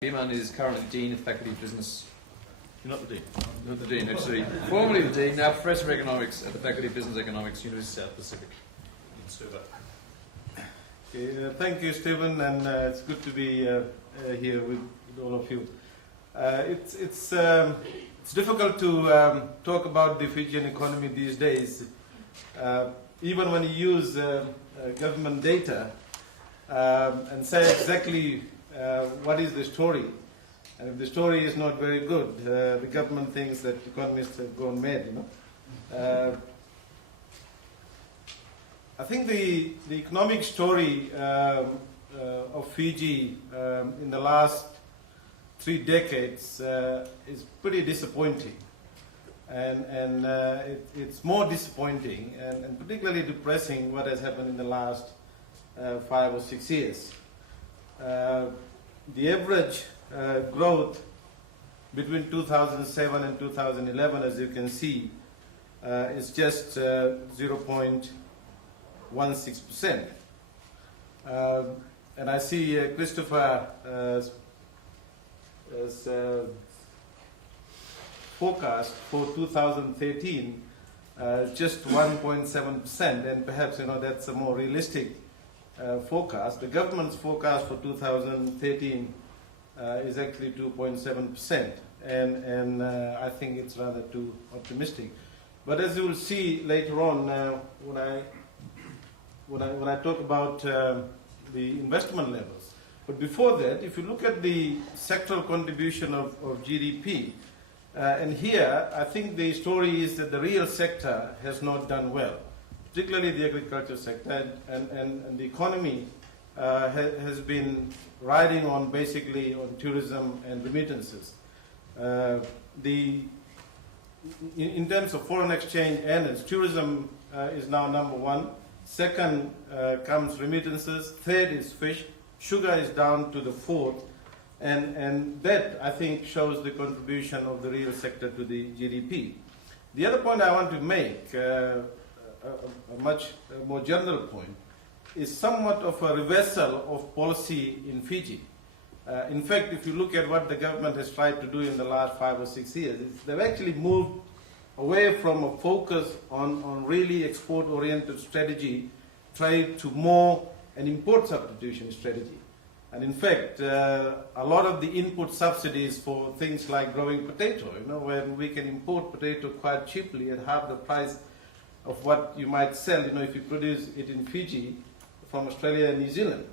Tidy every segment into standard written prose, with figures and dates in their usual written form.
Iman is currently Dean of Faculty of Business. You're not the Dean. Not the Dean, actually. Formerly the Dean, now Professor of Economics at the Faculty of Business Economics, University of South Pacific in Suva. Okay, thank you, Stephen, and it's good to be here with all of you. It's difficult to talk about the Fijian economy these days, even when you use government data and say exactly what is the story. And if the story is not very good, the government thinks that economists have gone mad, I think the economic story of Fiji in the last 3 decades is pretty disappointing. And it's more disappointing and particularly depressing what has happened in the last 5 or 6 years. The average growth between 2007 and 2011, as you can see, is just 0.16%. And I see Christopher forecast for 2013 just 1.7%, and perhaps that's a more realistic forecast. The government's forecast for 2013 is actually 2.7%, and I think it's rather too optimistic. But as you will see later on, when I talk about the investment levels. But before that, if you look at the sectoral contribution of GDP, and here I think the story is that the real sector has not done well, particularly the agriculture sector, and the economy has been riding on basically on tourism and remittances. In terms of foreign exchange earners, tourism is now number 1. Second comes remittances. Third is fish. Sugar is down to the 4th. And that, I think, shows the contribution of the real sector to the GDP. The other point I want to make, a much more general point, is somewhat of a reversal of policy in Fiji. In fact, if you look at what the government has tried to do in the last 5 or 6 years, they've actually moved away from a focus on really export-oriented strategy, trade, to more an import substitution strategy. And in fact, a lot of the input subsidies for things like growing potato, when we can import potato quite cheaply at half the price of what you might sell, if you produce it in Fiji from Australia and New Zealand.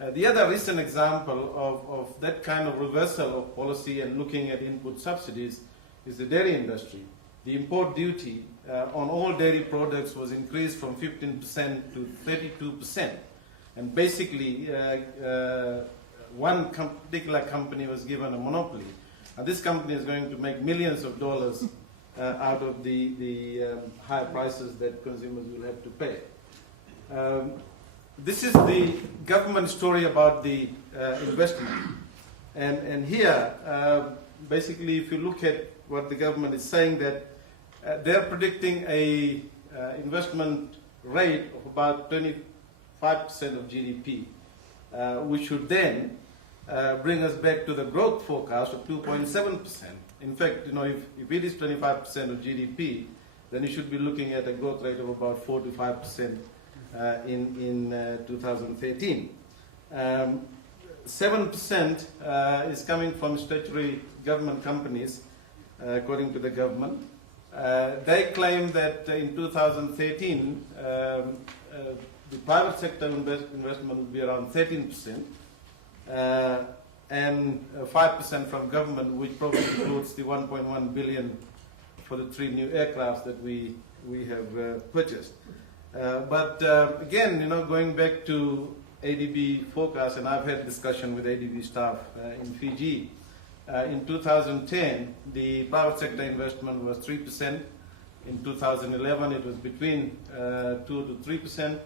The other recent example of that kind of reversal of policy and looking at input subsidies is the dairy industry. The import duty on all dairy products was increased from 15% to 32%. And basically, one particular company was given a monopoly. And this company is going to make millions of dollars out of the higher prices that consumers will have to pay. This is the government story about the investment. And here, basically, if you look at what the government is saying, that they're predicting a investment rate of about 25% of GDP, which should then bring us back to the growth forecast of 2.7%. In fact, if it is 25% of GDP, then you should be looking at a growth rate of about 4 to 5% in 2013. 7% is coming from statutory government companies, according to the government. They claim that in 2013, the private sector investment will be around 13%, and 5% from government, which probably includes the 1.1 billion for the 3 new aircrafts that we have purchased. But again, going back to ADB forecast, and I've had discussion with ADB staff in Fiji. In 2010, the private sector investment was 3%. In 2011, it was between 2 to 3%.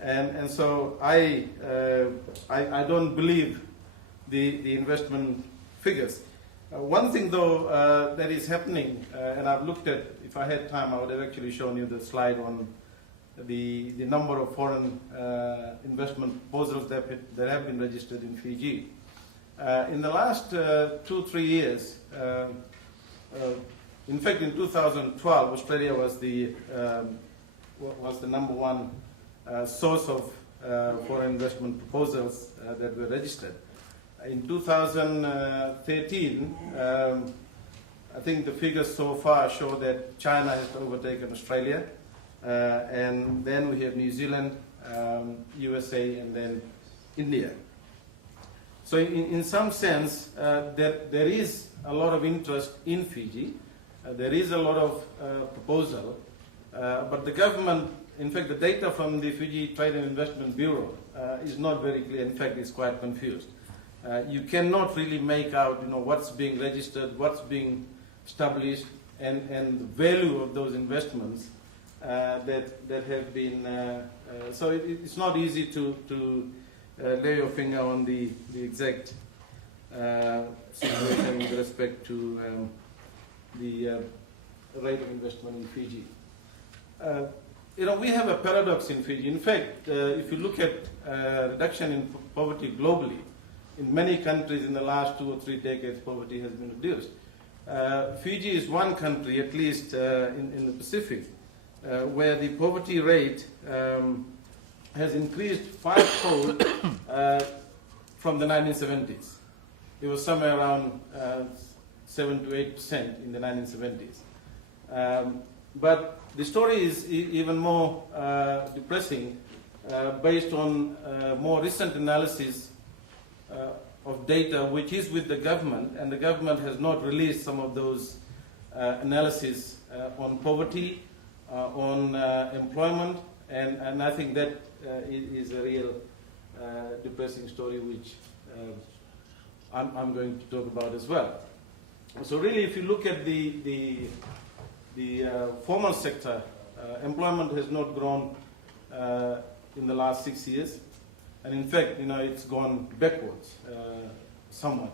And so I don't believe the investment figures. One thing, though, that is happening, and I've looked at, if I had time, I would have actually shown you the slide on the number of foreign investment proposals that have been registered in Fiji. In the last 2-3 years, in fact, in 2012, Australia was the number one source of foreign investment proposals that were registered. In 2013, I think the figures so far show that China has overtaken Australia, and then we have New Zealand, USA, and then India. So in some sense, there is a lot of interest in Fiji. There is a lot of proposal, but the government, in fact, the data from the Fiji Trade and Investment Bureau is not very clear. In fact, it's quite confused. You cannot really make out, what's being registered, what's being established, and the value of those investments that have been. So it's not easy to lay your finger on the exact situation with respect to the rate of investment in Fiji. We have a paradox in Fiji. In fact, if you look at reduction in poverty globally, in many countries in the last 2 or 3 decades, poverty has been reduced. Fiji is one country, at least in the Pacific, where the poverty rate has increased 5-fold from the 1970s. It was somewhere around 7 to 8% in the 1970s. But the story is even more depressing based on more recent analysis of data which is with the government, and the government has not released some of those analysis on poverty, on employment, and I think that is a real depressing story which I'm going to talk about as well. So really, if you look at the formal sector, employment has not grown in the last 6 years, and in fact, it's gone backwards somewhat,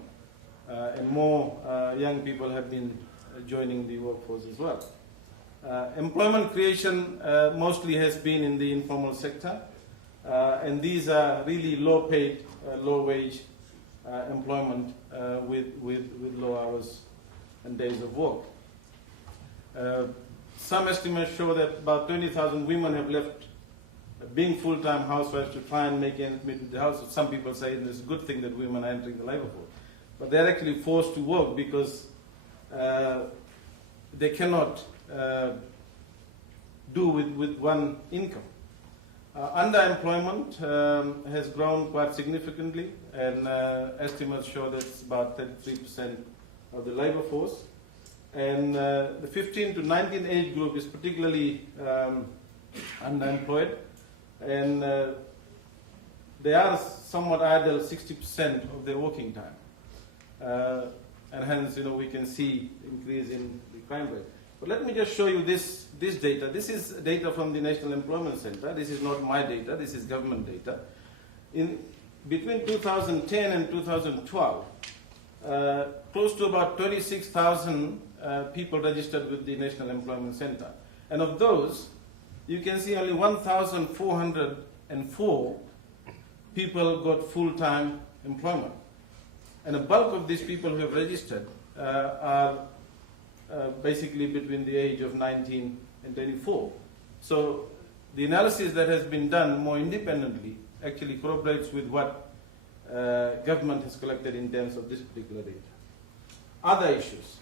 and more young people have been joining the workforce as well. Employment creation mostly has been in the informal sector, and these are really low-paid, low-wage employment with low hours and days of work. Some estimates show that about 20,000 women have left being full-time housewives to try and make ends meet with the house. Some people say it's a good thing that women are entering the labor force, but they're actually forced to work because they cannot do with one income. Underemployment has grown quite significantly, and estimates show that it's about 33% of the labor force. And the 15 to 19 age group is particularly underemployed, and they are somewhat idle 60% of their working time. And hence, we can see increase in the crime rate. But let me just show you this data. This is data from the National Employment Center. This is not my data. This is government data. Between 2010 and 2012, close to about 26,000 people registered with the National Employment Center. And of those, you can see only 1,404 people got full-time employment. And a bulk of these people who have registered are basically between the age of 19 and 24. So the analysis that has been done more independently actually corroborates with what government has collected in terms of this particular data. Other issues.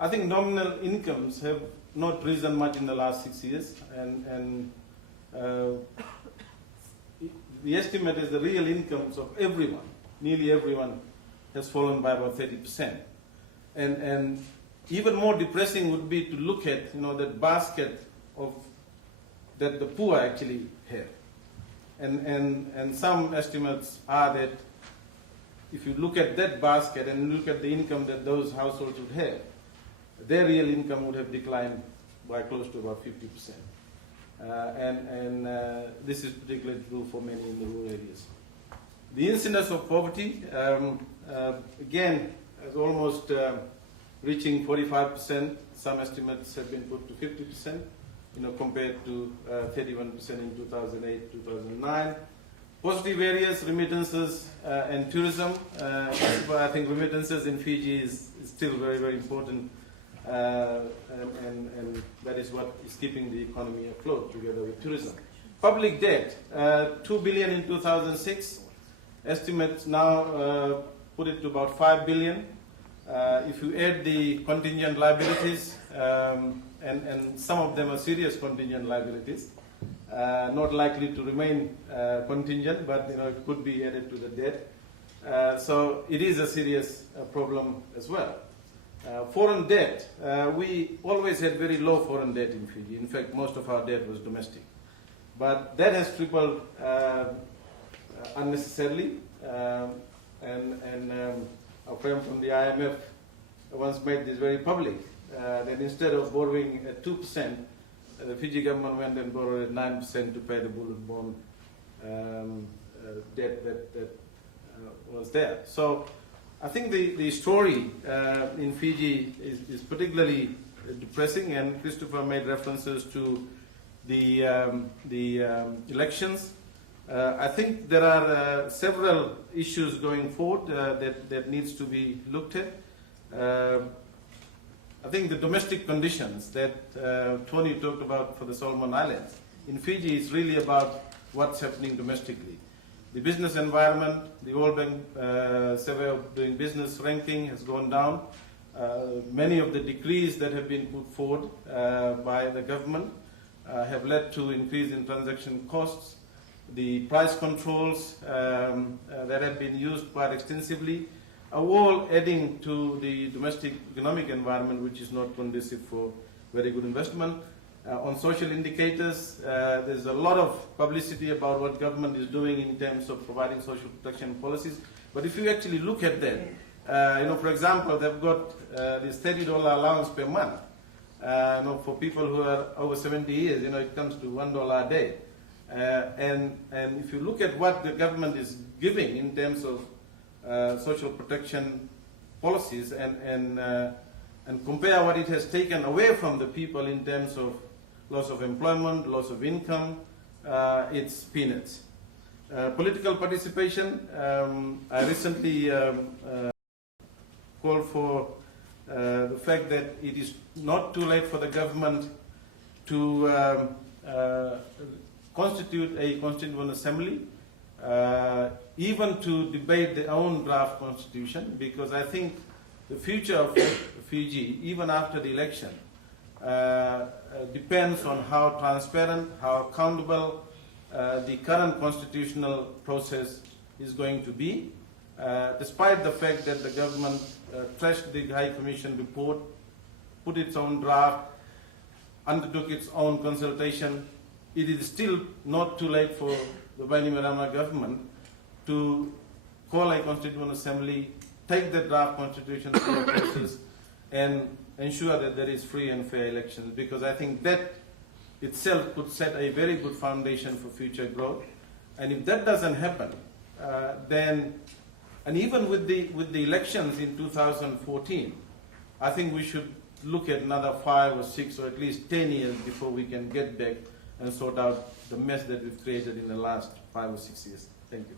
I think nominal incomes have not risen much in the last 6 years, and the estimate is the real incomes of everyone, nearly everyone, has fallen by about 30%. And even more depressing would be to look at that basket of that the poor actually have. And some estimates are that if you look at that basket and look at the income that those households would have, their real income would have declined by close to about 50%. And this is particularly true for many in the rural areas. The incidence of poverty, again, is almost reaching 45%. Some estimates have been put to 50%, compared to 31% in 2008, 2009. Positive areas, remittances and tourism. But I think remittances in Fiji is still very, very important, and that is what is keeping the economy afloat together with tourism. Public debt, 2 billion in 2006. Estimates now put it to about 5 billion. If you add the contingent liabilities, and some of them are serious contingent liabilities, not likely to remain contingent, but it could be added to the debt. So it is a serious problem as well. Foreign debt, we always had very low foreign debt in Fiji. In fact, most of our debt was domestic. But that has tripled unnecessarily, and our friend from the IMF once made this very public, that instead of borrowing at 2%, the Fiji government went and borrowed at 9% to pay the bullet bond debt that was there. So I think the story in Fiji is particularly depressing, and Christopher made references to the elections. I think there are several issues going forward that needs to be looked at. I think the domestic conditions that Tony talked about for the Solomon Islands, in Fiji it's really about what's happening domestically. The business environment, the World Bank survey of doing business ranking has gone down. Many of the decrees that have been put forward by the government have led to increase in transaction costs. The price controls that have been used quite extensively are all adding to the domestic economic environment, which is not conducive for very good investment. On social indicators, there's a lot of publicity about what government is doing in terms of providing social protection policies. But if you actually look at that, for example, they've got this $30 allowance per month. For people who are over 70 years, it comes to $1 a day. And if you look at what the government is giving in terms of social protection policies and compare what it has taken away from the people in terms of loss of employment, loss of income, it's peanuts. Political participation, I recently called for the fact that it is not too late for the government to constitute a constituent assembly, even to debate their own draft constitution, because I think the future of Fiji, even after the election, depends on how transparent, how accountable the current constitutional process is going to be. Despite the fact that the government trashed the High Commission report, put its own draft, undertook its own consultation, it is still not too late for the Bainimarama government to call a constituent assembly, take the draft constitution through the process, and ensure that there is free and fair elections, because I think that itself could set a very good foundation for future growth. And if that doesn't happen, and even with the elections in 2014, I think we should look at another 5 or 6 or at least 10 years before we can get back and sort out the mess that we've created in the last 5 or 6 years. Thank you.